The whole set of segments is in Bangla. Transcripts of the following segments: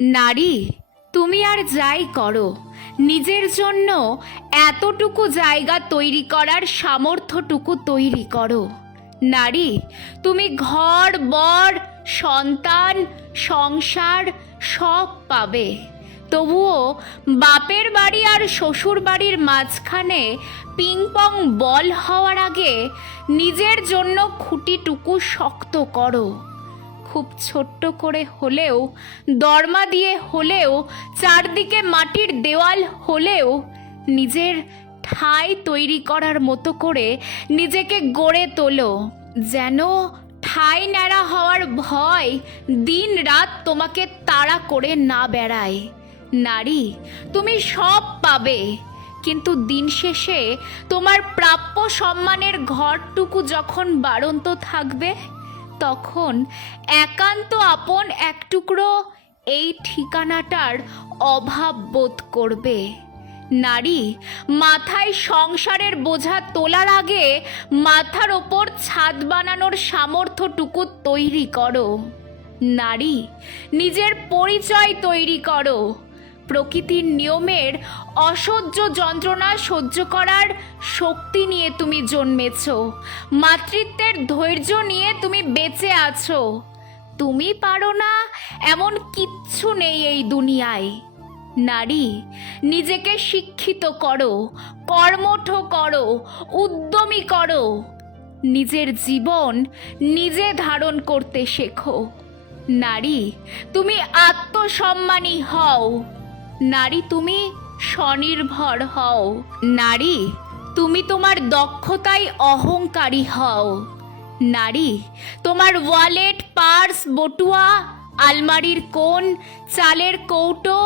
নারী, তুমি আর যাই করো, নিজের জন্য এতটুকু জায়গা তৈরি করার সামর্থ্যটুকু তৈরি করো। নারী, তুমি ঘর বর সন্তান সংসার সব পাবে, তবুও বাপের বাড়ি আর শ্বশুর বাড়ির মাঝখানে পিংপং বল হওয়ার আগে নিজের জন্য খুঁটিটুকু শক্ত করো। খুব ছোট্ট করে হলেও, দরমা দিয়ে হলেও, চারদিকে মাটির দেওয়াল হলেও নিজের ঠাঁই তৈরি করার মতো করে নিজেকে গড়ে তোলো, যেন ঠাঁই ন্যাড়া হওয়ার ভয় দিন রাত তোমাকে তাড়া করে না বেড়ায়। নারী, তুমি সব পাবে, কিন্তু দিন শেষে তোমার প্রাপ্য সম্মানের ঘরটুকু যখন বাড়ন্ত থাকবে, তখন একান্ত আপন এক টুকরো এই ঠিকানাটার অভাব বোধ করবে। নারী, মাথায় সংসারের বোঝা তোলার আগে মাথার ওপর ছাদ বানানোর সামর্থ্যটুকু তৈরি করো। নারী, নিজের পরিচয় তৈরি করো। প্রকৃতির নিয়মের অসহ্য যন্ত্রণা সহ্য করার শক্তি নিয়ে তুমি জন্মেছ, মাতৃত্বের ধৈর্য নিয়ে তুমি বেঁচে আছো। তুমি পারো না এমন কিচ্ছু নেই এই দুনিয়ায়। নারী, নিজেকে শিক্ষিত করো, কর্মঠ করো, উদ্যমী করো। নিজের জীবন নিজে ধারণ করতে শেখো। নারী, তুমি আত্মসম্মানী হও। নারী, তুমি স্বনির্ভর হও। নারী, তুমি তোমার দক্ষতায় অহংকারী হও। নারী, তোমার ওয়ালেট পার্স বটুয়া আলমারির কোণ চালের কৌটো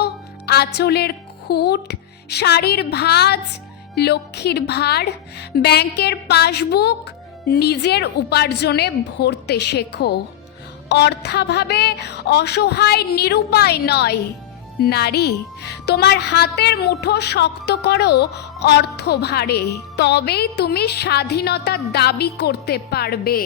আঁচলের খুঁট শাড়ির ভাঁজ লক্ষ্মীর ভাঁড় ব্যাংকের পাসবুক নিজের উপার্জনে ভরতে শেখো। অর্থাভাবে অসহায় নিরুপায় নয়। নারী, তোমার হাতের মুঠো শক্ত করো অর্থ ভারে, তবেই তুমি স্বাধীনতা দাবি করতে পারবে।